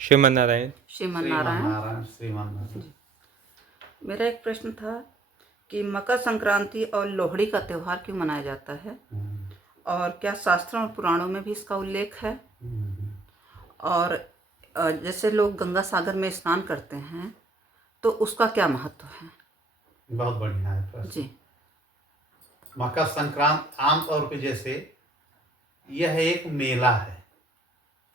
श्रीमन नारायण। श्रीमन नारायण। श्रीमन नारायण। मेरा एक प्रश्न था कि मकर संक्रांति और लोहड़ी का त्यौहार क्यों मनाया जाता है और क्या शास्त्रों और पुराणों में भी इसका उल्लेख है? और जैसे लोग गंगा सागर में स्नान करते हैं तो उसका क्या महत्व है? बहुत बढ़िया है प्रश्न जी। मकर संक्रांत आमतौर पे जैसे यह एक मेला है,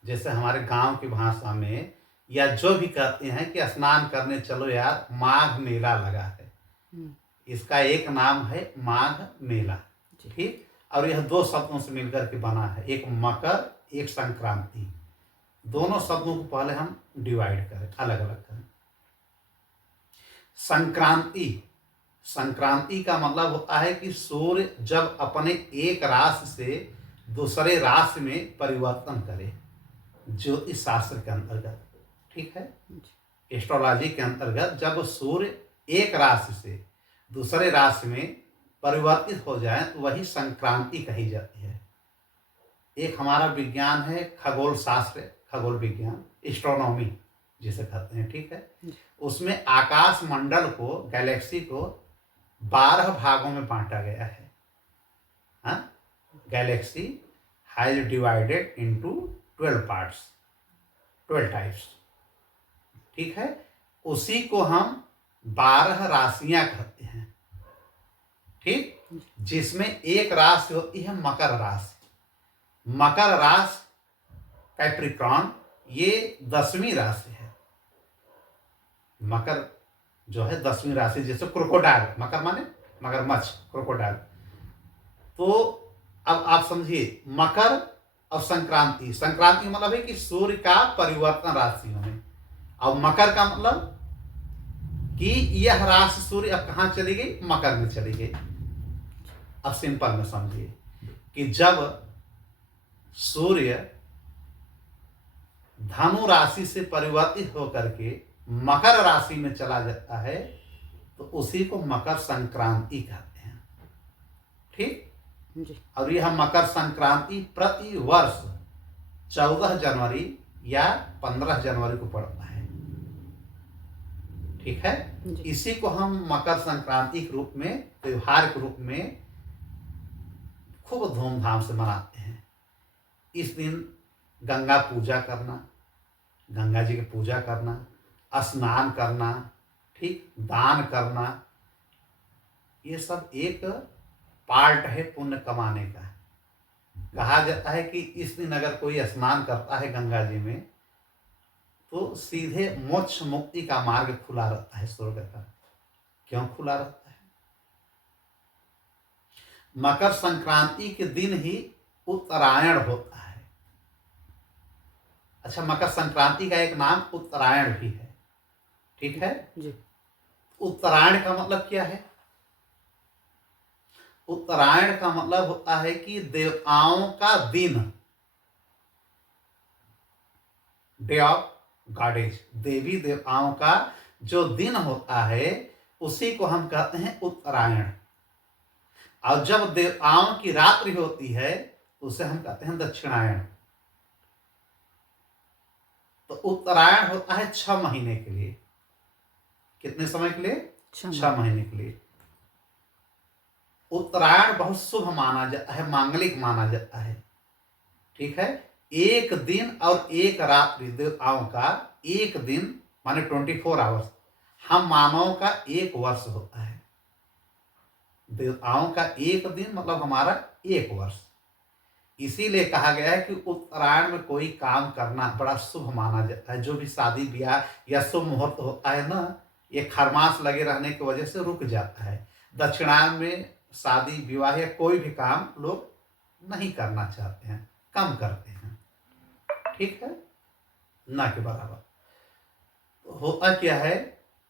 जैसे हमारे गांव की भाषा में या जो भी कहते हैं कि स्नान करने चलो यार, माघ मेला लगा है। इसका एक नाम है माघ मेला, ठीक। और यह दो शब्दों से मिलकर के बना है, एक मकर एक संक्रांति। दोनों शब्दों को पहले हम डिवाइड करें, अलग अलग करें। संक्रांति, संक्रांति का मतलब होता है कि सूर्य जब अपने एक राशि से दूसरे राशि में परिवर्तन करे, ज्योतिष शास्त्र के अंतर्गत, ठीक है, एस्ट्रोलॉजी के अंतर्गत जब सूर्य एक राशि से दूसरे राशि में परिवर्तित हो जाए तो वही संक्रांति कही जाती है। एक हमारा विज्ञान है खगोल शास्त्र, खगोल विज्ञान, एस्ट्रोनॉमी जिसे कहते हैं, ठीक है। उसमें आकाश मंडल को, गैलेक्सी को 12 भागों में बांटा गया है। Galaxy has divided into 12 parts, 12 types, ठीक है। उसी को हम 12 राशियां कहते हैं, ठीक, जिसमें एक राशि होती है मकर राशि। मकर राशि कैप्रिकॉर्न, ये 10वीं राशि है। मकर जो है 10वीं राशि, जैसे क्रोकोडाइल, मकर माने मगरमच्छ, क्रोकोडाइल। तो अब आप समझिए, मकर और संक्रांति, संक्रांति मतलब है कि सूर्य का परिवर्तन राशियों में, और मकर का मतलब कि यह राशि सूर्य अब कहाँ चली गई, मकर में चली गई। अब सिंपल में समझिए कि जब सूर्य धनु राशि से परिवर्तित होकर के मकर राशि में चला जाता है तो उसी को मकर संक्रांति कहते हैं, ठीक जी। और यह मकर संक्रांति प्रति वर्ष 14 जनवरी या 15 जनवरी को पड़ता है, ठीक है। इसी को हम मकर संक्रांति के रूप में, त्योहार के रूप में खूब धूमधाम से मनाते हैं। इस दिन गंगा पूजा करना, गंगा जी की पूजा करना, स्नान करना, ठीक, दान करना, ये सब एक पार्ट है पुण्य कमाने का। कहा जाता है कि इस दिन अगर कोई स्नान करता है गंगा जी में तो सीधे मोक्ष मुक्ति का मार्ग खुला रहता है, स्वर्ग का। क्यों खुला रहता है? मकर संक्रांति के दिन ही उत्तरायण होता है। अच्छा, मकर संक्रांति का एक नाम उत्तरायण भी है, ठीक है जी। उत्तरायण का मतलब क्या है? उत्तरायण का मतलब होता है कि देवताओं का दिन, डे ऑफ गॉडेज, देवी देवताओं का जो दिन होता है उसी को हम कहते हैं उत्तरायण। और जब देवताओं की रात्रि होती है उसे हम कहते हैं दक्षिणायण। तो उत्तरायण होता है 6 महीने के लिए। कितने समय के लिए? 6 महीने के लिए। उत्तरायण बहुत शुभ माना जाता है, मांगलिक माना जाता है, ठीक है। एक दिन और एक रात्रि, देवताओं का एक दिन माने 24 आवर्स, हम मानव का 1 वर्ष होता है। देवताओं का एक दिन मतलब हमारा 1 वर्ष। इसीलिए कहा गया है कि उत्तरायण में कोई काम करना बड़ा शुभ माना जाता है। जो भी शादी ब्याह या शुभ मुहूर्त होता है ना, ये खरमास लगे रहने की वजह से रुक जाता है। दक्षिणायन में शादी विवाह या कोई भी काम लोग नहीं करना चाहते हैं, कम करते हैं, ठीक है, ना के बराबर। तो होता क्या है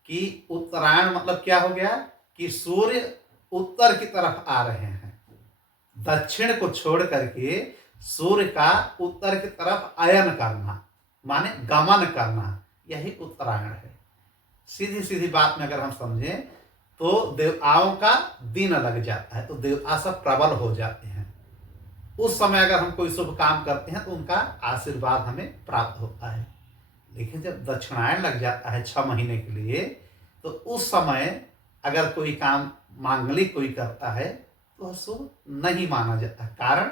कि उत्तरायण मतलब क्या हो गया कि सूर्य उत्तर की तरफ आ रहे हैं, दक्षिण को छोड़ करके सूर्य का उत्तर की तरफ अयन करना माने गमन करना, यही उत्तरायण है। सीधी सीधी बात में अगर हम समझें तो देवताओं का दिन लग जाता है, तो देवता सब प्रबल हो जाते हैं। उस समय अगर हम कोई शुभ काम करते हैं तो उनका आशीर्वाद हमें प्राप्त होता है। लेकिन जब दक्षिणायन लग जाता है 6 महीने के लिए, तो उस समय अगर कोई काम मांगलिक कोई करता है तो शुभ नहीं माना जाता। कारण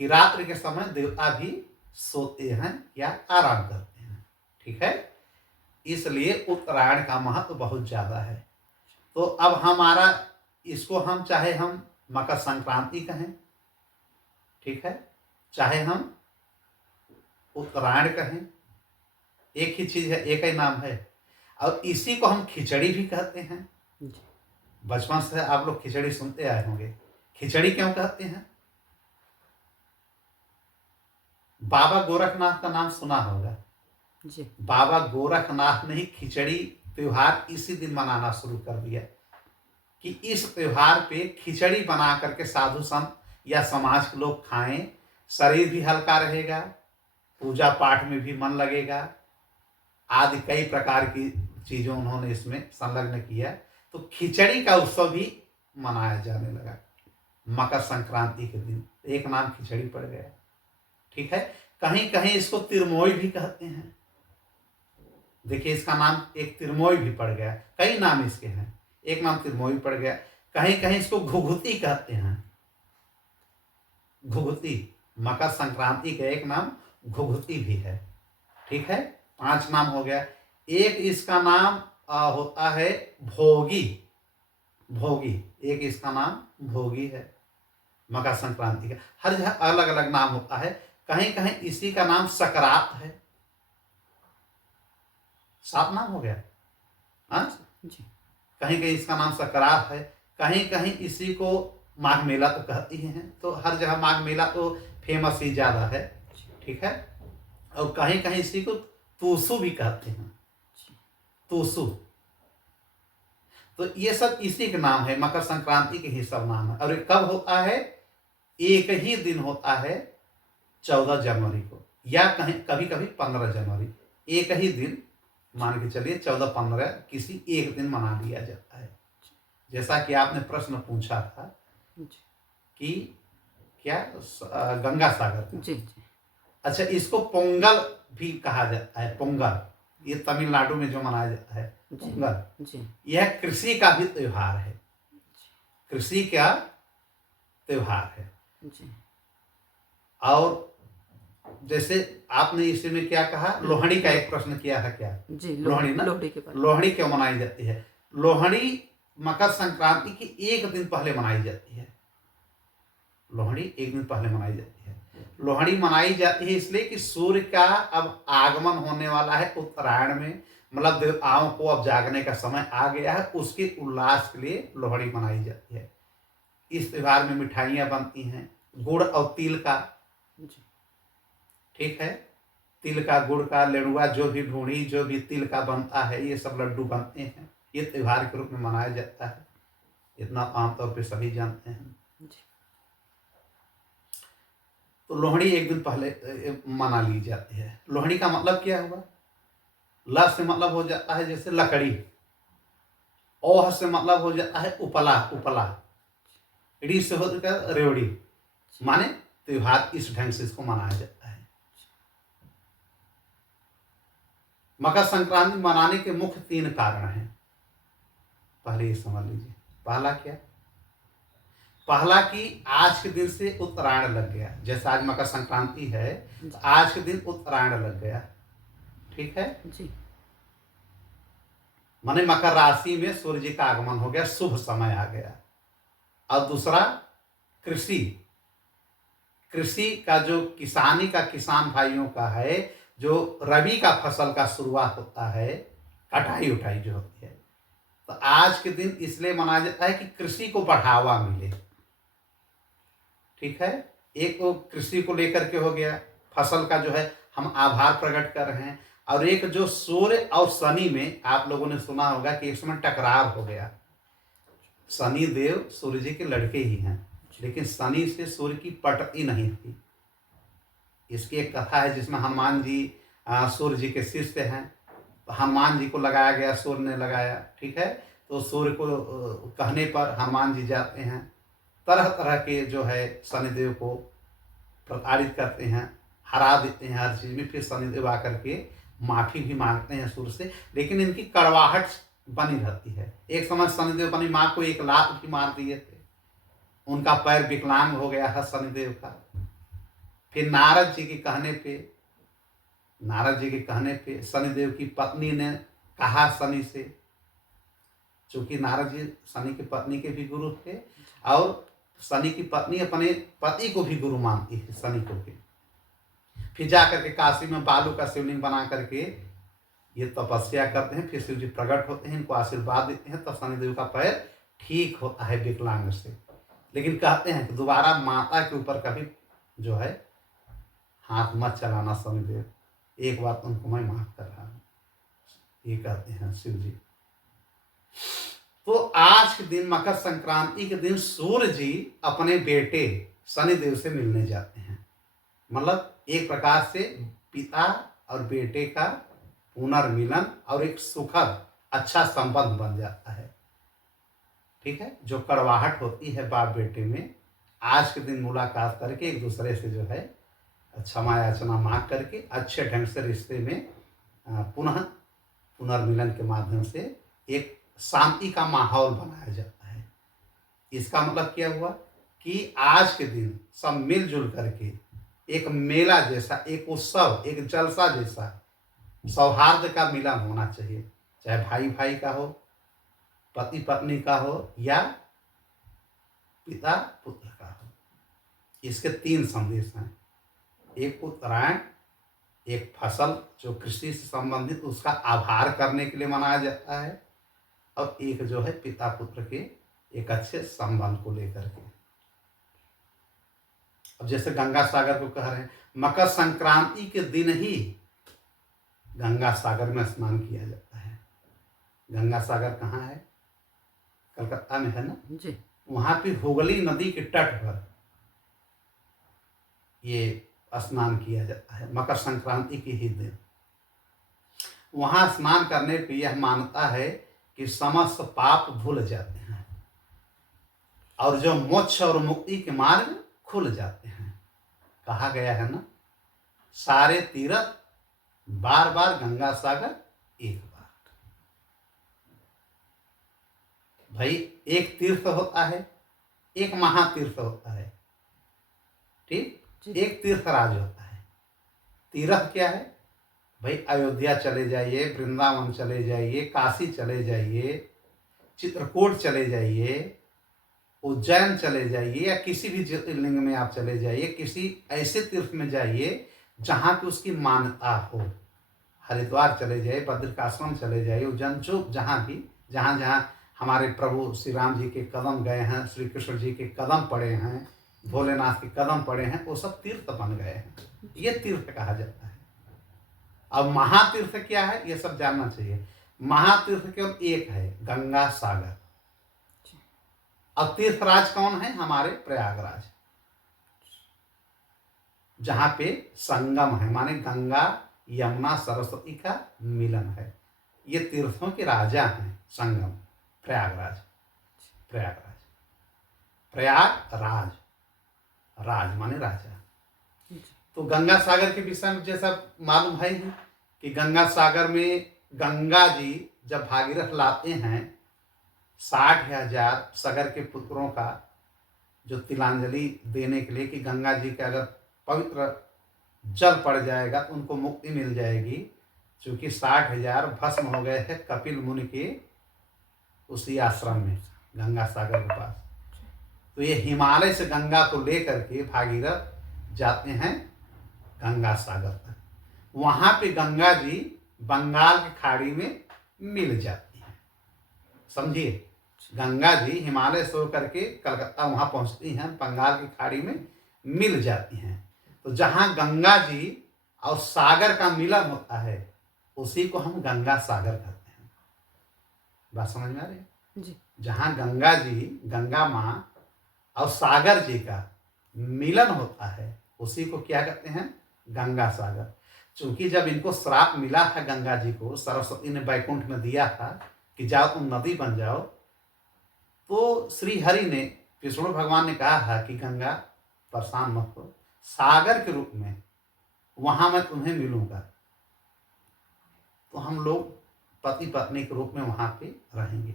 कि रात्रि के समय देवता भी सोते हैं या आराम करते हैं। ठीक है, इसलिए उत्तरायण का महत्व बहुत ज्यादा है। तो अब हमारा इसको हम चाहे हम मकर संक्रांति कहें, ठीक है, चाहे हम उत्तरायण कहें, एक ही चीज है, एक ही नाम है। और इसी को हम खिचड़ी भी कहते हैं। बचपन से आप लोग खिचड़ी सुनते आए होंगे। खिचड़ी क्यों कहते हैं? बाबा गोरखनाथ का नाम सुना होगा जी। बाबा गोरखनाथ ने ही खिचड़ी त्योहार इसी दिन मनाना शुरू कर दिया कि इस त्योहार पे खिचड़ी बना करके साधु संत या समाज के लोग खाएं, शरीर भी हल्का रहेगा, पूजा पाठ में भी मन लगेगा, आदि कई प्रकार की चीजों उन्होंने इसमें संलग्न किया। तो खिचड़ी का उत्सव भी मनाया जाने लगा मकर संक्रांति के दिन। एक नाम खिचड़ी पड़ गया। ठीक है, कहीं कहीं इसको तिरमोई भी कहते हैं। देखिए, इसका नाम एक तिरमोई भी पड़ गया। कई नाम इसके हैं, एक नाम तिरमोई पड़ गया। कहीं कहीं इसको घुघुती कहते हैं। घुघुती, मकर संक्रांति का एक नाम घुघुती भी है। ठीक है, 5 नाम हो गया। एक इसका नाम होता है भोगी। भोगी, एक इसका नाम भोगी है मकर संक्रांति का। हर जगह अलग अलग नाम होता है। कहीं कहीं इसी का नाम सकरात है। 7 नाम हो गया। हाँ जी। कहीं कहीं इसका नाम सकरात है, कहीं कहीं इसी को माघ मेला तो कहती ही हैं। तो हर जगह माघ मेला तो फेमस ही ज्यादा है। ठीक है, और कहीं कहीं इसी को तूसु भी कहते हैं। तूसु, तो ये सब इसी के नाम है, मकर संक्रांति के ही सब नाम है। और ये कब होता है? एक ही दिन होता है, 14 जनवरी को, या कहीं कभी कभी 15 जनवरी। एक ही दिन मान के चलिए, 14-15 किसी एक दिन मना लिया जाता है। जैसा कि आपने प्रश्न पूछा था कि क्या गंगा सागर का। जी जी। अच्छा, इसको पोंगल भी कहा जाता है। पोंगल, ये तमिलनाडु में जो मनाया जाता है पोंगल, जी। यह कृषि का भी त्योहार है। कृषि का त्योहार है। जी। और जैसे आपने इसी में क्या कहा, लोहड़ी का एक प्रश्न किया है क्या? जी, लोहड़ी ना, लोहड़ी के बारे में। लोहड़ी क्यों मनाई जाती है? लोहड़ी मकर संक्रांति की एक दिन पहले मनाई जाती है। लोहड़ी एक दिन पहले मनाई जाती है। लोहड़ी मनाई जाती है इसलिए कि सूर्य का अब आगमन होने वाला है उत्तरायण में, मतलब देवताओं को अब जागने का समय आ गया है। उसके उल्लास के लिए लोहड़ी मनाई जाती है। इस त्योहार में मिठाइयाँ बनती हैं, गुड़ और तिल का। ठीक है, तिल का, गुड़ का, लेड़ुआ, जो भी ढूंढी, जो भी तिल का बनता है, ये सब लड्डू बनते हैं। ये त्योहार के रूप में मनाया जाता है। इतना आमतौर पे सभी जानते हैं। तो लोहड़ी एक दिन पहले मना ली जाती है। लोहड़ी का मतलब क्या हुआ? ल से मतलब हो जाता है जैसे लकड़ी, ओह से मतलब हो जाता है उपला, उपला, री से हो जाता है रेवड़ी। माने त्योहार इस ढंग से इसको मनाया जाता है। मकर संक्रांति मनाने के मुख्य 3 कारण हैं। पहले ये समझ लीजिए। पहला क्या? पहला कि आज के दिन से उत्तरायण लग गया। जैसे आज मकर संक्रांति है, तो आज के दिन उत्तरायण लग गया। ठीक है जी। माने मकर राशि में सूर्य जी का आगमन हो गया, शुभ समय आ गया। और दूसरा, कृषि, कृषि का जो किसानी का, किसान भाइयों का है, जो रबी का फसल का शुरुआत होता है, कटाई उठाई जो होती है, तो आज के दिन इसलिए मनाया जाता है कि कृषि को बढ़ावा मिले। ठीक है, एक तो कृषि को लेकर के हो गया, फसल का जो है हम आभार प्रकट कर रहे हैं। और एक जो सूर्य और शनि में आप लोगों ने सुना होगा कि एक समय टकराव हो गया। शनि देव सूर्य जी के लड़के ही हैं, लेकिन शनि से सूर्य की पटती नहीं थी। इसकी एक कथा है जिसमें हनुमान जी सूर्य जी के शिष्य हैं। तो हनुमान जी को लगाया गया, सूर्य ने लगाया। ठीक है, तो सूर्य को कहने पर हनुमान जी जाते हैं, तरह तरह के जो है शनिदेव को प्रताड़ित करते हैं, हरा देते हैं हर चीज में। फिर शनिदेव आकर के माफी भी मांगते हैं सुर से, लेकिन इनकी कड़वाहट बनी रहती है। एक समय शनिदेव अपनी माँ को एक लात भी मार दिए थे, उनका पैर विकलांग हो गया है शनिदेव का। फिर नारद जी के कहने पे शनिदेव की पत्नी ने कहा शनि से, चूंकि नारद जी शनि की पत्नी के भी गुरु थे, और शनि की पत्नी अपने पति को भी गुरु मानती है, शनि को भी। फिर जा करके काशी में बालू का शिवलिंग बना करके ये तपस्या करते हैं, फिर शिव जी प्रकट होते हैं, इनको आशीर्वाद देते हैं, तब शनिदेव का पैर ठीक होता है विकलांग से। लेकिन कहते हैं कि दोबारा माता के ऊपर कभी जो है हाथ मत चलाना शनिदेव, एक बात उनको मैं माफ कर रहा हूँ, ये कहते हैं शिव जी। तो आज के दिन मकर संक्रांति के दिन सूर्य जी अपने बेटे शनिदेव से मिलने जाते हैं। मतलब एक प्रकार से पिता और बेटे का पुनर्मिलन और एक सुखद अच्छा संबंध बन जाता है। ठीक है, जो कड़वाहट होती है बाप बेटे में, आज के दिन मुलाकात करके एक दूसरे से जो है क्षमा याचना मांग करके अच्छे ढंग से रिश्ते में पुनः पुनर्मिलन के माध्यम से एक शांति का माहौल बनाया जाता है। इसका मतलब क्या हुआ कि आज के दिन सब मिलजुल करके एक मेला जैसा, एक उत्सव, एक जलसा जैसा सौहार्द का मिलन होना चाहिए, चाहे भाई भाई का हो, पति पत्नी का हो, या पिता पुत्र का हो। इसके 3 संदेश हैं। एक उत्तरायण, एक फसल जो कृषि से संबंधित उसका आभार करने के लिए मनाया जाता है, और एक जो है पिता पुत्र के एक अच्छे संबंध को लेकर के। अब जैसे गंगा सागर को कह रहे हैं, मकर संक्रांति के दिन ही गंगा सागर में स्नान किया जाता है। गंगा सागर कहाँ है? कलकत्ता में है ना जी। वहाँ पे हुगली नदी के तट पर ये स्नान किया जाता है मकर संक्रांति के ही दिन। वहाँ स्नान करने पे यह मान्यता है कि समस्त पाप धुल जाते हैं और जो मोक्ष और मुक्ति के मार्ग खुल जाते हैं। कहा गया है ना, सारे तीर्थ बार बार गंगा सागर एक बार। भाई एक तीर्थ होता है, एक महातीर्थ होता है, ठीक। एक तीर्थराज होता है। तीर्थ क्या है भाई? अयोध्या चले जाइए, वृंदावन चले जाइए, काशी चले जाइए, चित्रकूट चले जाइए, उज्जैन चले जाइए, या किसी भी ज्योतिर्लिंग में आप चले जाइए, किसी ऐसे तीर्थ में जाइए जहाँ पे उसकी मान्यता हो। हरिद्वार चले जाइए, बद्रिकाश्रम चले जाइए, उज्जैन, जो जहाँ भी जहाँ जहाँ हमारे प्रभु श्री राम जी के कदम गए हैं, श्री कृष्ण जी के कदम पड़े हैं, भोलेनाथ के कदम पड़े हैं, वो सब तीर्थ बन गए हैं। ये तीर्थ कहा जाता है। अब महातीर्थ क्या है ये सब जानना चाहिए। महातीर्थ केवल एक है, गंगा सागर। अब तीर्थराज कौन है? हमारे प्रयागराज, जहां पे संगम है, माने गंगा यमुना सरस्वती का मिलन है। ये तीर्थों के राजा हैं। संगम प्रयागराज, प्रयागराज, प्रयागराज, राज माने राजा। तो गंगा सागर के विषय में जैसा मालूम है कि गंगा सागर में गंगा जी जब भागीरथ लाते हैं 60,000 सगर के पुत्रों का जो तिलांजलि देने के लिए कि गंगा जी के अगर पवित्र जल पड़ जाएगा तो उनको मुक्ति मिल जाएगी, क्योंकि 60,000 भस्म हो गए थे कपिल मुनि के उसी आश्रम में गंगा सागर के पास। तो ये हिमालय से गंगा को लेकर के भागीरथ जाते हैं गंगा सागर तक। वहाँ पे गंगा जी बंगाल की खाड़ी में मिल जाती हैं। समझिए, गंगा जी हिमालय से होकर के कलकत्ता वहाँ पहुँचती हैं, बंगाल की खाड़ी में मिल जाती हैं। तो जहाँ गंगा जी और सागर का मिलन होता है उसी को हम गंगा सागर कहते हैं। बात समझ में आ रही है जी। जहाँ गंगा जी, गंगा माँ और सागर जी का मिलन होता है उसी को क्या कहते हैं? गंगा सागर। चूंकि जब इनको श्राप मिला था गंगा जी को, सरस्वती ने बैकुंठ में दिया था कि जाओ तुम नदी बन जाओ, तो श्री हरि ने, विष्णु भगवान ने कहा था कि गंगा परेशान मत हो, सागर के रूप में वहां मैं तुम्हें मिलूंगा। तो हम लोग पति पत्नी के रूप में वहाँ पे रहेंगे।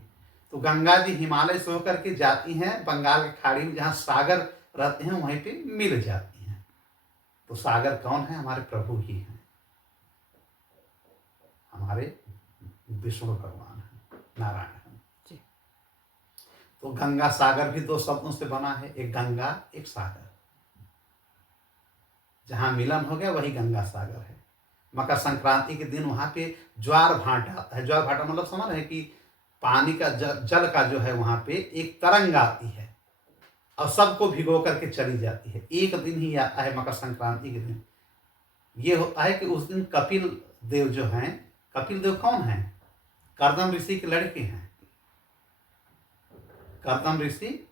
तो गंगा जी हिमालय से होकर के जाती हैं बंगाल की खाड़ी में, जहाँ सागर रहते हैं वहीं पे मिल जाती हैं। तो सागर कौन है? हमारे प्रभु ही हैं, हमारे विष्णु भगवान हैं, नारायण हैं। जी। तो गंगा सागर भी दो शब्दों से बना है, एक गंगा एक सागर। जहाँ मिलन हो गया वही गंगा सागर है। मकर संक्रांति के दिन वहाँ पे ज्वार भाटा आता है। ज्वार भाटा मतलब समझ रहे हैं कि पानी का जल का जो है वहाँ पे एक तरंग आती है और सबको भिगो करके चली जाती है। एक दिन ही आता है मकर संक्रांति के दिन। ये होता है कि उस दिन कपिल देव जो हैं, कपिल देव कौन हैं? कर्दम ऋषि के लड़के हैं। कर्दम ऋषि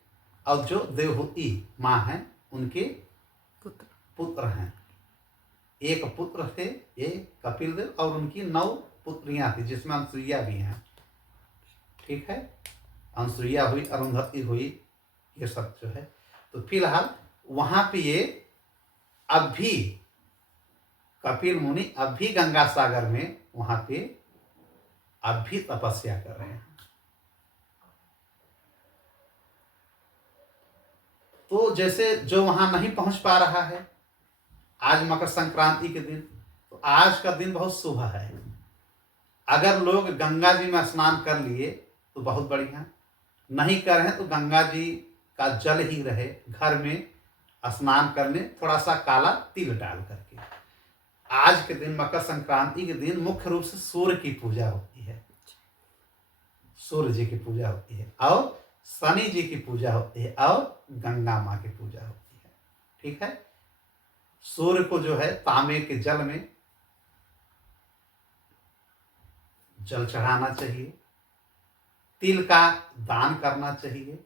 और जो देवहूति माँ हैं उनके पुत्र हैं। एक पुत्र थे ये कपिल देव और उनकी 9 पुत्रियां थी, जिसमें अनुसुईया भी हैं। ठीक है, अनुसुईया हुई, अरुंधति हुई, ये सब जो है। तो फिलहाल वहां पे ये अब भी कपिल मुनि अब भी गंगा सागर में वहां पे अब भी तपस्या कर रहे हैं। तो जैसे जो वहां नहीं पहुंच पा रहा है आज मकर संक्रांति के दिन, तो आज का दिन बहुत शुभ है। अगर लोग गंगा जी में स्नान कर लिए तो बहुत बढ़िया, नहीं कर रहे तो गंगा जी का जल ही रहे, घर में स्नान करने थोड़ा सा काला तिल डाल करके। आज के दिन मकर संक्रांति के दिन मुख्य रूप से सूर्य की पूजा होती है, सूर्य जी की पूजा होती है और शनि जी की पूजा होती है और गंगा माँ की पूजा होती है। ठीक है, सूर्य को जो है तांबे के जल में जल चढ़ाना चाहिए, तिल का दान करना चाहिए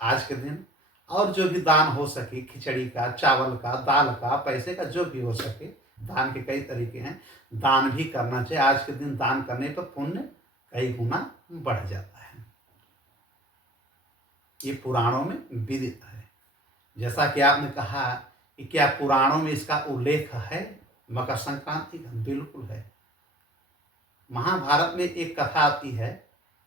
आज के दिन, और जो भी दान हो सके, खिचड़ी का, चावल का, दाल का, पैसे का, जो भी हो सके, दान के कई तरीके हैं, दान भी करना चाहिए। आज के दिन दान करने पर पुण्य कई गुना बढ़ जाता है। ये पुराणों में विदित है। जैसा कि आपने कहा कि क्या पुराणों में इसका उल्लेख है मकर संक्रांति का? बिल्कुल है। महाभारत में एक कथा आती है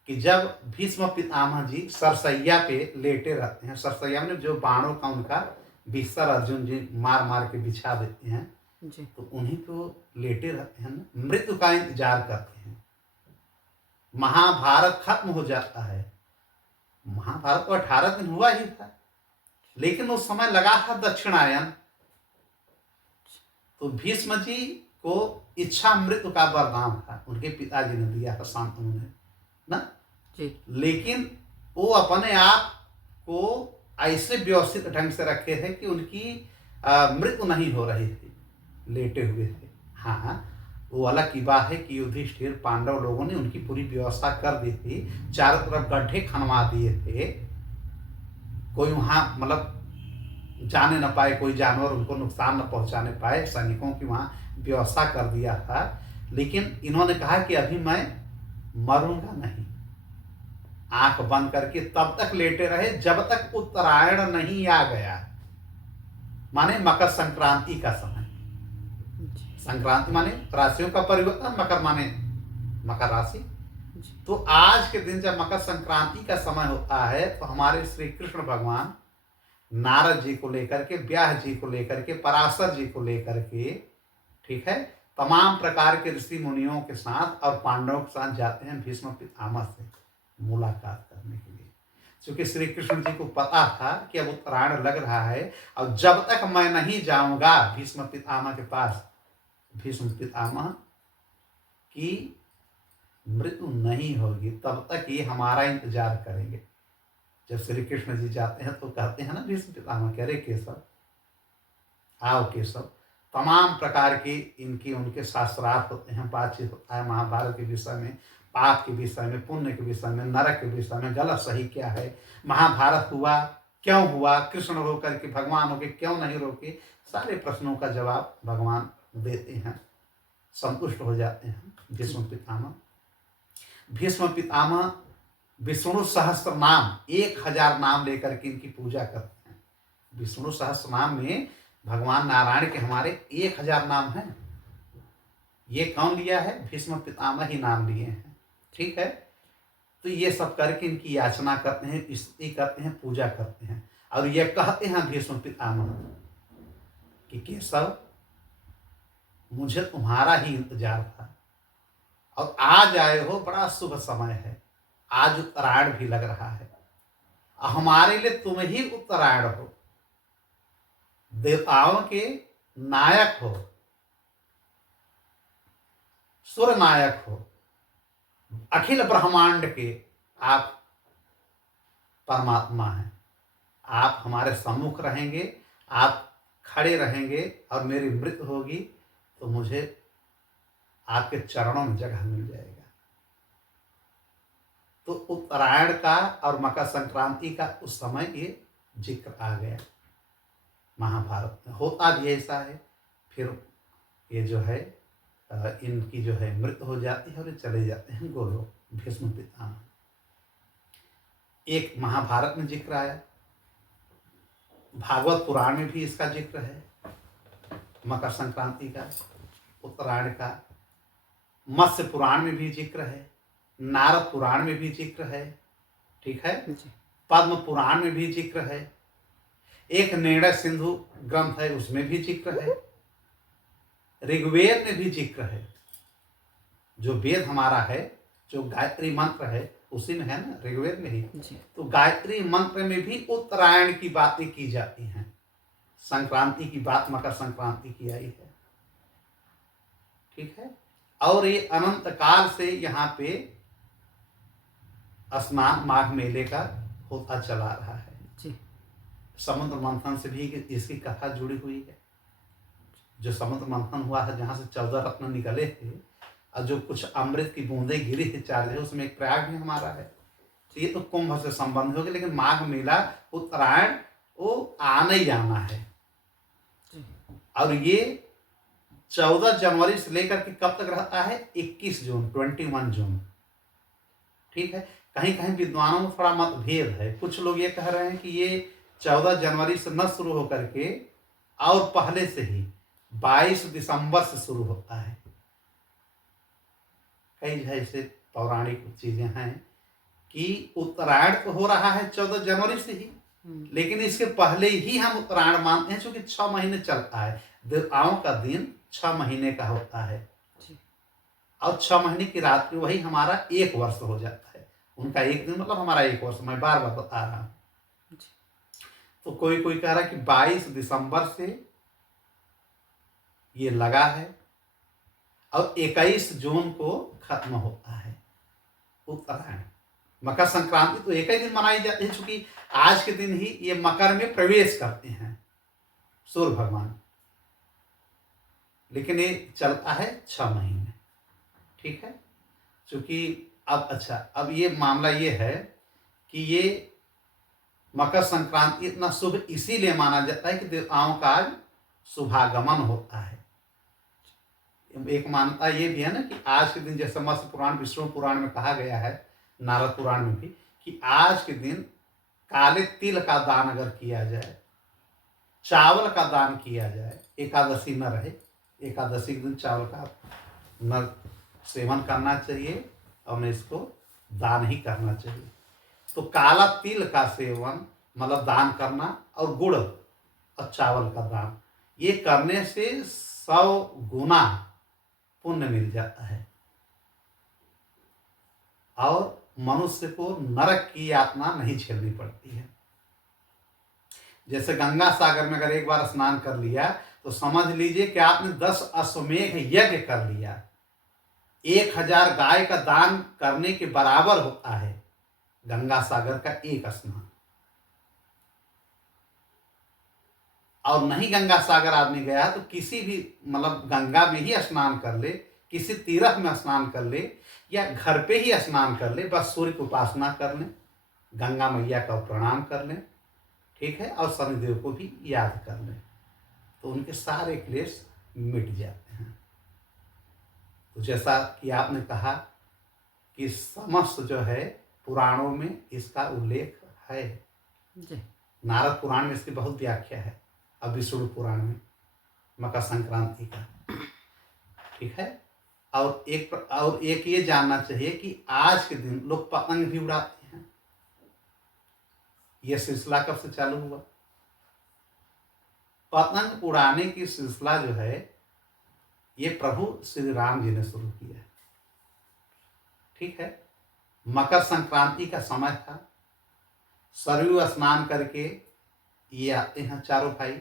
कि जब भीष्म पितामह जी सरसैया पे लेटे रहते हैं, सरसैया में जो बाणों का उनका बिस्तर अर्जुन जी मार मार के बिछा देते हैं जी। तो उन्हीं पे लेटे रहते हैं ना, मृत्यु का इंतजार करते हैं। महाभारत खत्म हो जाता है। महाभारत तो 18 दिन हुआ ही था, लेकिन उस समय लगा था दक्षिणायन। तो भीष्म जी को इच्छा मृत्यु का वरदान था, उनके पिताजी ने दिया था शांतनु ने ना जी। लेकिन वो अपने आप को ऐसे व्यवस्थित ढंग से रखे थे कि उनकी मृत्यु नहीं हो रही थी, लेटे हुए थे। हाँ, वो अलग की बात है कि युधिष्ठिर पांडव लोगों ने उनकी पूरी व्यवस्था कर दी थी, चारों तरफ गड्ढे खनवा दिए थे, कोई वहाँ मतलब जाने न पाए, कोई जानवर उनको नुकसान न पहुंचाने पाए, सैनिकों की वहाँ व्यवस्था कर दिया था। लेकिन इन्होंने कहा कि अभी मैं मरूंगा नहीं, आंख बंद करके तब तक लेटे रहे जब तक उत्तरायण नहीं आ गया, माने मकर संक्रांति का समय। संक्रांति माने राशियों का परिवर्तन, मकर माने मकर राशि। तो आज के दिन जब मकर संक्रांति का समय होता है तो हमारे श्री कृष्ण भगवान नारद जी को लेकर के, व्यास जी को लेकर के, पराशर जी को लेकर के, ठीक है, तमाम प्रकार के ऋषि मुनियों के साथ और पांडवों के साथ जाते हैं भीष्म पितामह से मुलाकात करने के लिए। क्योंकि श्री कृष्ण जी को पता था कि अब उत्तरायण लग रहा है और जब तक मैं नहीं जाऊंगा भीष्म पितामह के पास, भीष्म पितामह की मृत्यु नहीं होगी, तब तक ये हमारा इंतजार करेंगे। जब श्री कृष्ण जी जाते हैं तो कहते हैं ना भीष्म पितामह कह रहे केशव आओ, केशव। तमाम प्रकार के इनकी उनके शास्त्रार्थ होते हैं, बातचीत होता है महाभारत के विषय में, पाप के विषय में, पुण्य के विषय में, नरक के विषय में, गलत सही क्या है, महाभारत हुआ क्यों हुआ, कृष्ण होकर के भगवान होके क्यों नहीं रोके, सारे प्रश्नों का जवाब भगवान देते हैं, संतुष्ट हो जाते हैं भीष्म पितामह। भीष्म पितामह विष्णु सहस्त्र नाम 1000 नाम लेकर के इनकी पूजा करते हैं। विष्णु सहस्त्र नाम में भगवान नारायण के हमारे 1000 नाम हैं। ये कौन लिया है? भीष्म पितामह ही नाम लिए हैं। ठीक है, तो ये सब करके इनकी याचना करते हैं, स्तुति करते हैं, पूजा करते हैं और ये कहते हैं भीष्म पितामह कि केशव, मुझे तुम्हारा ही इंतजार था और आज आए हो, बड़ा शुभ समय है। आज उत्तरायण भी लग रहा है, हमारे लिए तुम ही उत्तरायण हो, देवताओं के नायक हो, सुर नायक हो, अखिल ब्रह्मांड के आप परमात्मा हैं। आप हमारे सम्मुख रहेंगे, आप खड़े रहेंगे और मेरी मृत्यु होगी तो मुझे आपके चरणों में जगह मिल जाएगा। तो उत्तरायण का और मकर संक्रांति का उस समय ये जिक्र आ गया महाभारत में। होता भी ऐसा है, फिर ये जो है इनकी जो है मृत्यु हो जाती है और ये चले जाते हैं गोलोक, भीष्म पितामह। एक महाभारत में जिक्र आया, भागवत पुराण में भी इसका जिक्र है, मकर संक्रांति का, उत्तरायण का। मत्स्य पुराण में भी जिक्र है, नारद पुराण में भी जिक्र है। ठीक है, पद्म पुराण में भी जिक्र है, एक निर्णय सिंधु ग्रंथ है उसमें भी जिक्र है, ऋग्वेद में भी जिक्र है। जो वेद हमारा है, जो गायत्री मंत्र है उसी में है ना, ऋग्वेद में ही। तो गायत्री मंत्र में भी उत्तरायण की बातें की जाती हैं। संक्रांति की बात मकर संक्रांति की आई है। ठीक है, और ये अनंत काल से यहाँ पे स्नान माघ मेले का होता चला रहा है जी। समुद्र मंथन से भी इसकी कथा जुड़ी हुई है। जो समुद्र मंथन हुआ था, जहाँ से 14 रत्न निकले थे और जो कुछ अमृत की बूंदें गिरी थी 4 जगह, उसमें एक प्रयाग भी हमारा है। तो ये तो कुंभ से संबंध हो गया, लेकिन माघ मेला उत्तरायण वो आना ही आना है। और ये 14 जनवरी से लेकर के कब तक रहता है? 21 जून, 21 जून। ठीक है, कहीं कहीं विद्वानों में थोड़ा मतभेद है। कुछ लोग ये कह रहे हैं कि ये 14 जनवरी से न शुरू होकर के और पहले से ही 22 दिसंबर से शुरू होता है। कई ऐसे पौराणिक चीजें हैं कि उत्तरायण तो हो रहा है 14 जनवरी से ही, लेकिन इसके पहले ही हम उत्तरायण मानते हैं, क्योंकि 6 महीने चलता है। देवताओं का दिन 6 महीने का होता है और 6 महीने की रात्रि वही हमारा 1 वर्ष हो जाता है। उनका एक दिन मतलब हमारा 1 वर्ष। मैं बार बार बता रहा हूं। तो कोई कोई कह रहा है कि 22 दिसंबर से ये लगा है और 21 जून को खत्म होता है उत्तरायण। मकर संक्रांति तो एक ही दिन मनाई जाती है, क्योंकि आज के दिन ही ये मकर में प्रवेश करते हैं सूर्य भगवान। लेकिन ये चलता है 6 महीने। ठीक है, क्योंकि अब ये मामला ये है कि ये मकर संक्रांति इतना शुभ इसीलिए माना जाता है कि देवताओं का आज शुभागमन होता है। एक मान्यता ये भी है ना कि आज के दिन, जैसे मत्स्य पुराण, विष्णु पुराण में कहा गया है, नारद पुराण में भी, कि आज के दिन काले तिल का दान अगर किया जाए, चावल का दान किया जाए, एकादशी न रहे, एकादशी के दिन चावल का न सेवन करना चाहिए और न इसको दान ही करना चाहिए। तो काला तिल का सेवन मतलब दान करना, और गुड़ और चावल का दान, ये करने से 100 गुना पुण्य मिल जाता है और मनुष्य को नरक की यातना नहीं झेलनी पड़ती है। जैसे गंगा सागर में अगर एक बार स्नान कर लिया तो समझ लीजिए कि आपने 10 अश्वमेघ यज्ञ कर लिया। 1000 गाय का दान करने के बराबर होता है गंगा सागर का एक स्नान। और नहीं गंगा सागर आदमी गया तो किसी भी मतलब गंगा में ही स्नान कर ले, किसी तीर्थ में स्नान कर ले, या घर पे ही स्नान कर ले, बस सूर्य की उपासना कर लें, गंगा मैया का प्रणाम कर लें, ठीक है, और शनिदेव को भी याद कर लें, तो उनके सारे क्लेश मिट जाते हैं। तो जैसा कि आपने कहा कि समस्त जो है पुराणों में इसका उल्लेख है। नारद पुराण में इसकी बहुत व्याख्या है, अब विष्णु पुराण में मकर संक्रांति का। ठीक है, और एक ये जानना चाहिए कि आज के दिन लोग पतंग भी उड़ाते हैं। ये सिलसिला कब से चालू हुआ? पतंग उड़ाने की सिलसिला जो है ये प्रभु श्री राम जी ने शुरू किया है। ठीक है, मकर संक्रांति का समय था, सरयू स्नान करके ये आते हैं चारों भाई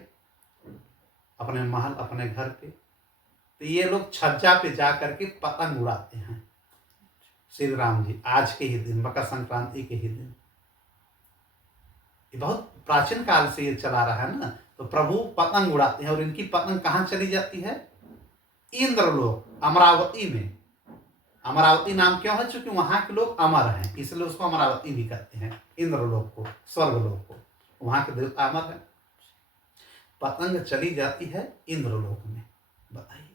अपने महल अपने घर पे, तो ये लोग छज्जा पे जा करके पतंग उड़ाते हैं श्री राम जी आज के ही दिन, मकर संक्रांति के ही दिन। ये बहुत प्राचीन काल से ये चला रहा है ना। तो प्रभु पतंग उड़ाते हैं और इनकी पतंग कहाँ चली जाती है? इंद्रलोक, अमरावती में। अमरावती नाम क्यों है? क्योंकि वहां के लोग अमर हैं, इसलिए उसको अमरावती भी कहते हैं, इंद्रलोक को, स्वर्गलोक को। वहां के देवता अमर है। पतंग चली जाती है इंद्रलोक में, बताइए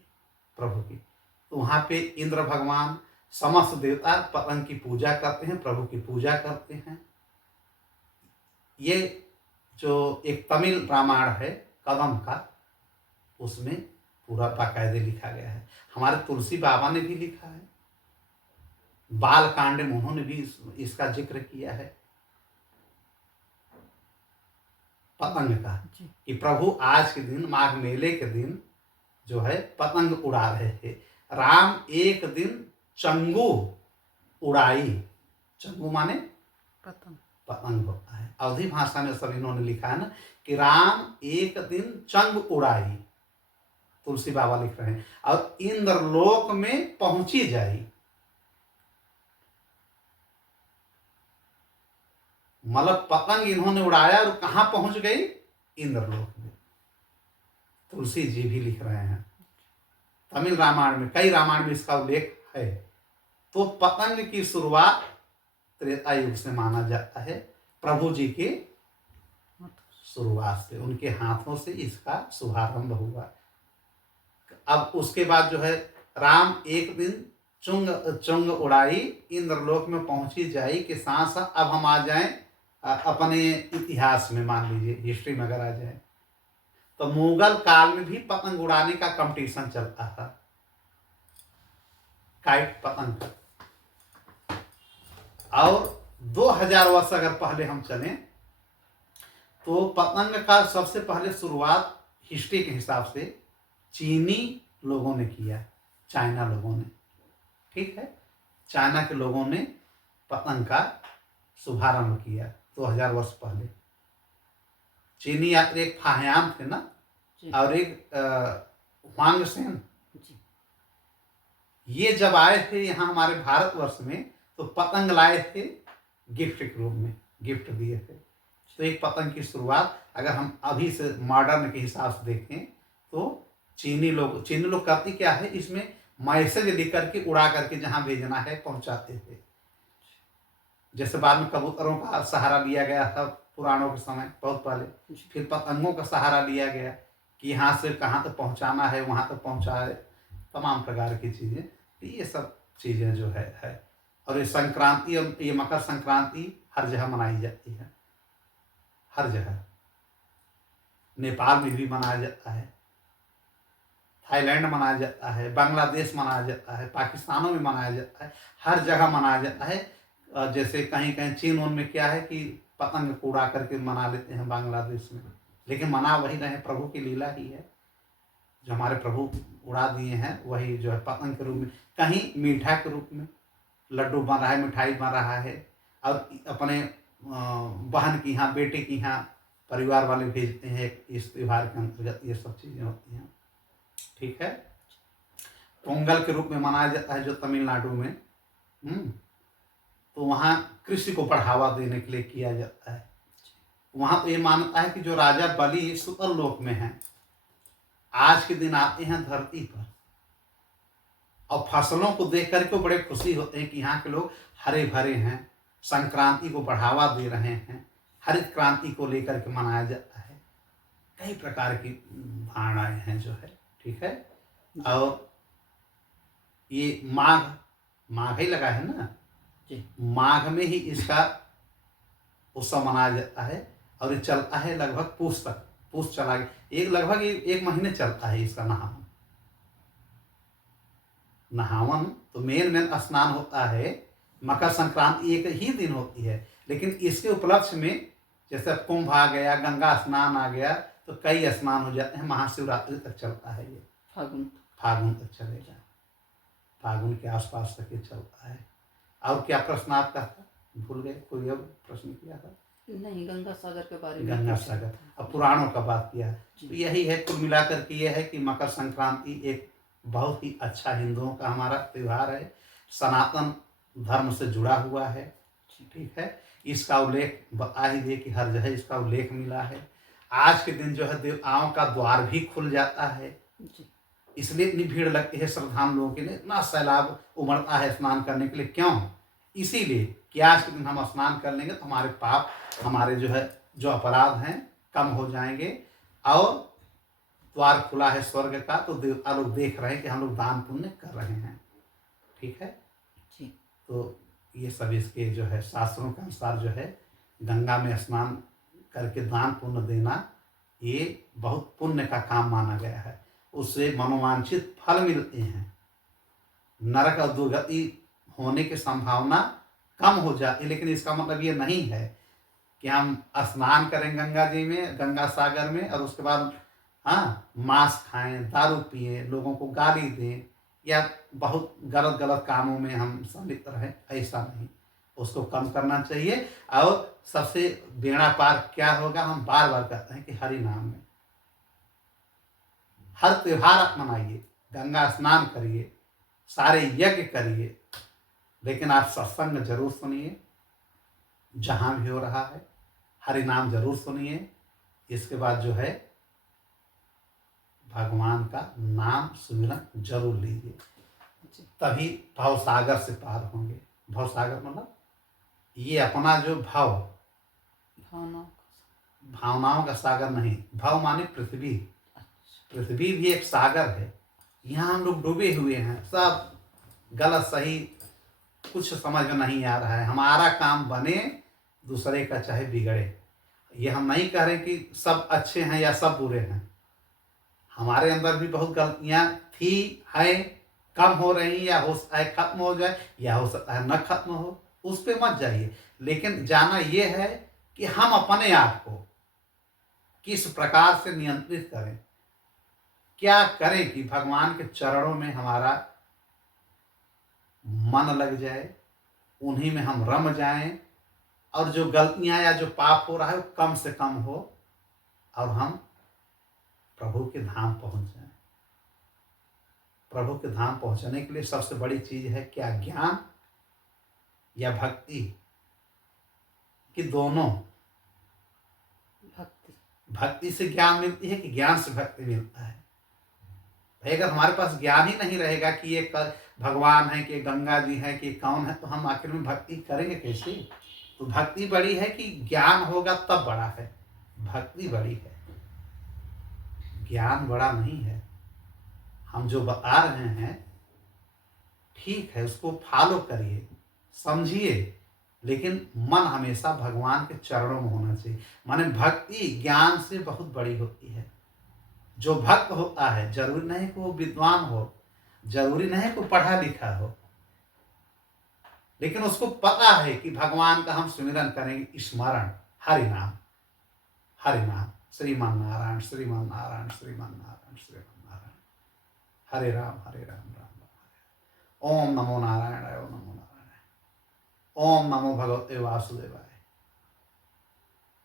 प्रभु की। तो वहां पे इंद्र भगवान समस्त देवता पतंग की पूजा करते हैं, प्रभु की पूजा करते हैं। ये जो एक तमिल रामायण है कदम का, उसमें पूरा बाकायदे लिखा गया है। हमारे तुलसी बाबा ने भी लिखा है, बाल कांड में उन्होंने भी इसका जिक्र किया है पतंग का, कि प्रभु आज के दिन माघ मेले के दिन जो है पतंग उड़ा रहे थे। राम एक दिन चंगू उड़ाई, चंगू माने पतंग, पतंग होता है। अवधी भाषा में सब इन्होंने लिखा है ना कि राम एक दिन चंग उड़ाई, तुलसी बाबा लिख रहे हैं, और इंद्रलोक में पहुंची जाई। मतलब पतंग इन्होंने उड़ाया और कहां पहुंच गई? इंद्रलोक में। तुलसी जी भी लिख रहे हैं, तमिल रामायण में, कई रामायण में इसका उल्लेख है। तो पतंग की शुरुआत त्रेता युग से माना जाता है, प्रभु जी के शुरुआत से, उनके हाथों से इसका शुभारंभ हुआ। अब उसके बाद जो है राम एक दिन चुंग उड़ाई, इंद्रलोक में पहुंची जाई के साथ साथ अब हम आ जाएं अपने इतिहास में, मान लीजिए हिस्ट्री में अगर आ जाए तो मुगल काल में भी पतंग उड़ाने का कंपटीशन चलता था, काइट पतंग का। और 2000 वर्ष अगर पहले हम चलें तो पतंग का सबसे पहले शुरुआत हिस्ट्री के हिसाब से चीनी लोगों ने किया, चाइना लोगों ने। ठीक है, चाइना के लोगों ने पतंग का शुभारंभ किया 2000 वर्ष पहले। चीनी यात्री एक फाहयान थे ना, और एक हुआंग सेन, ये जब आए थे यहाँ हमारे भारतवर्ष में तो पतंग लाए थे गिफ्ट के रूप में, गिफ्ट दिए थे। तो एक पतंग की शुरुआत अगर हम अभी से मॉडर्न के हिसाब से देखें तो चीनी लोग करते क्या है, इसमें मैसेज लिख करके उड़ा करके जहां भेजना है पहुंचाते थे। जैसे बाद में कबूतरों का सहारा लिया गया था पुराणों के समय, बहुत पहले। फिर पतंगों का सहारा लिया गया कि यहाँ से कहाँ तक पहुँचाना है, वहाँ तक पहुँचाए, तमाम प्रकार की चीज़ें। तो ये सब चीज़ें जो है। और ये संक्रांति, ये मकर संक्रांति हर जगह मनाई जाती है, हर जगह। नेपाल में भी मनाया जाता है, थाईलैंड मनाया जाता है, बांग्लादेश मनाया जाता है, पाकिस्तानों में मनाया जाता है, हर जगह मनाया जाता है। जैसे कहीं कहीं चीन उनमें क्या है कि पतंग को उड़ा करके मना लेते हैं बांग्लादेश में, लेकिन मना वही रहे, प्रभु की लीला ही है। जो हमारे प्रभु उड़ा दिए हैं वही जो है पतंग के रूप में, कहीं मीठा के रूप में लड्डू बन रहा है, मिठाई बन रहा है, और अपने बहन की यहाँ, बेटे की यहाँ परिवार वाले भेजते हैं इस त्योहार के अंतर्गत। ये सब चीज़ें होती हैं। ठीक है, पोंगल के रूप में मनाया जाता है जो तमिलनाडु में। तो वहाँ कृषि को बढ़ावा देने के लिए किया जाता है। वहाँ तो ये मानता है कि जो राजा बलि सुतल लोक में हैं, आज के दिन आते हैं धरती पर और फसलों को देख करके बड़े खुशी होते हैं कि यहाँ के लोग हरे भरे हैं, संक्रांति को बढ़ावा दे रहे हैं, हरित क्रांति को लेकर के मनाया जाता है। कई प्रकार की धारणाएं हैं जो है। ठीक है, और ये माघ ही लगा है ना, माघ में ही इसका उत्सव मनाया जाता है और ये चलता है लगभग पूस तक। पूस चला गया, लगभग एक महीने चलता है इसका नाम। नहावन तो मेन स्नान होता है, मकर संक्रांति एक ही दिन होती है, लेकिन इसके उपलक्ष्य में जैसे अब कुंभ आ गया, गंगा स्नान आ गया, तो कई स्नान हो जाते हैं। महाशिवरात्रि तक चलता है ये, फागुन तक चलेगा, फागुन के आसपास तक ये चलता है। और क्या प्रश्न आपका था, भूल गए? कोई और प्रश्न किया था? नहीं, गंगा सागर के बारे में गंगा पूछा सागर, था। अब पुराणों का बात किया। जी। तो यही है, कुल मिलाकर के ये है कि मकर संक्रांति एक बहुत ही अच्छा हिंदुओं का हमारा त्यौहार है, सनातन धर्म से जुड़ा हुआ है। ठीक है, इसका उल्लेख बता ही दे कि हर जगह इसका उल्लेख मिला है। आज के दिन जो है देवताओं का द्वार भी खुल जाता है, जी। इसलिए इतनी भीड़ लगती है श्रद्धालु लोगों के लिए, इतना सैलाब उमड़ता है स्नान करने के लिए। क्यों? इसीलिए कि आज के दिन हम स्नान कर लेंगे तो हमारे पाप, हमारे जो है जो अपराध हैं कम हो जाएंगे, और द्वार खुला है स्वर्ग का, तो देवता लोग देख रहे हैं कि हम लोग दान पुण्य कर रहे हैं। ठीक है जी। तो ये सब इसके जो है शास्त्रों के अनुसार जो है गंगा में स्नान करके दान पुण्य देना ये बहुत पुण्य का काम माना गया है, उससे मनोवांछित फल मिलते हैं, नरक और दुर्गति होने की संभावना कम हो जाती है। लेकिन इसका मतलब ये नहीं है कि हम स्नान करें गंगा जी में, गंगा सागर में, और उसके बाद मांस खाएं, दारू पिए, लोगों को गाली दें, या बहुत गलत गलत कामों में हम संलिप्त रहें, ऐसा नहीं। उसको कम करना चाहिए। और सबसे बेड़ा पार क्या होगा, हम बार बार कहते हैं कि हरि नाम में हर त्योहार आप मनाइए, गंगा स्नान करिए, सारे यज्ञ करिए, लेकिन आप सत्संग जरूर सुनिए, जहां भी हो रहा है हरि नाम जरूर सुनिए। इसके बाद जो है भगवान का नाम सुमिरन जरूर लीजिए, तभी भवसागर से पार होंगे। भवसागर मतलब ये अपना जो भावनाओं का सागर नहीं, भाव माने पृथ्वी, पृथ्वी भी एक सागर है। यहाँ हम लोग डूबे हुए हैं, सब गलत सही कुछ समझ में नहीं आ रहा है। हमारा काम बने, दूसरे का चाहे बिगड़े। ये हम नहीं कह रहे कि सब अच्छे हैं या सब बुरे हैं, हमारे अंदर भी बहुत गलतियां थी, है, कम हो रही, या हो सकता है खत्म हो जाए, या हो सकता है न खत्म हो, उस पर मत जाइए। लेकिन जाना यह है कि हम अपने आप को किस प्रकार से नियंत्रित करें, क्या करें कि भगवान के चरणों में हमारा मन लग जाए, उन्हीं में हम रम जाएं, और जो गलतियां या जो पाप हो रहा है वो कम से कम हो, और हम प्रभु के धाम पहुंच जाएं। प्रभु के धाम पहुंचने के लिए सबसे बड़ी चीज है क्या, ज्ञान या भक्ति, कि दोनों? भक्ति से ज्ञान मिलती है कि ज्ञान से भक्ति मिलता है? भाई अगर हमारे पास ज्ञान ही नहीं रहेगा कि ये भगवान है, कि गंगा जी है, कि कौन है, तो हम आखिर में भक्ति करेंगे कैसे? तो भक्ति बड़ी है कि ज्ञान होगा तब बड़ा है? भक्ति बड़ी है, ज्ञान बड़ा नहीं है। हम जो बता रहे हैं ठीक है, उसको फॉलो करिए, समझिए, लेकिन मन हमेशा भगवान के चरणों में होना चाहिए। माने भक्ति ज्ञान से बहुत बड़ी होती है। जो भक्त होता है जरूरी नहीं कि वो विद्वान हो, जरूरी नहीं कि वो पढ़ा लिखा हो, लेकिन उसको पता है कि भगवान का हम सुमिरन करेंगे, स्मरण, हरि नाम, हरि नाम, श्रीमान नारायण श्रीमान नारायण श्रीमान नारायण श्रीमान नारायण, हरे राम राम राम हरे। ओम नमो नारायण, ओम नमो नारायण, ओम नमो भगवते वासुदेवाय,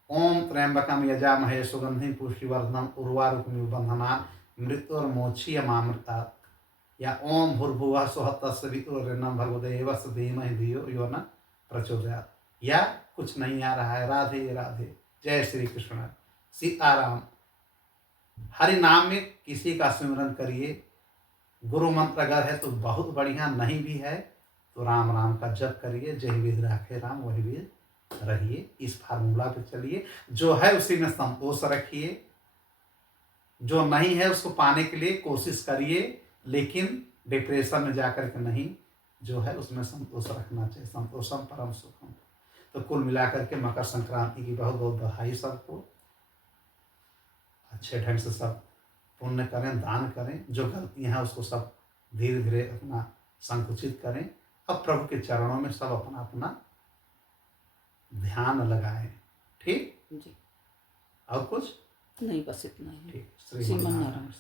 ओम त्र्यंबकम यजामहे सुगंधिं पुष्टिवर्धनम उर्वारुकमिव बंधनान् मृत्युर्मोक्षीयमामृतात्, या ओम भूर्भुवः स्वः तत्सवितुर्वरेण्यं भर्गो देवस्य धीमहि धियो यो न प्रचोदयात्, या कुछ नहीं आ रहा है। राधे राधे, जय श्री कृष्ण, सीताराम। हरि नाम में किसी का स्मरण करिए। गुरु मंत्र अगर है तो बहुत बढ़िया, नहीं भी है तो राम राम का जप करिए। जय विध राखे राम वही विध रहिए। इस फार्मूला पे चलिए, जो है उसी में संतोष रखिए, जो नहीं है उसको पाने के लिए कोशिश करिए, लेकिन डिप्रेशन में जाकर के नहीं, जो है उसमें संतोष रखना चाहिए। संतोषम परम सुखम। तो कुल मिलाकर के मकर संक्रांति की बहुत बहुत बधाई सबको। अच्छे ढंग से सब पुण्य करें, दान करें, जो गलतियां हैं उसको सब धीरे धीरे अपना संकुचित करें। अब प्रभु के चरणों में सब अपना अपना ध्यान लगाएं। ठीक, जी और कुछ नहीं, बस इतना ही। ठीक। श्रीमन नारायण।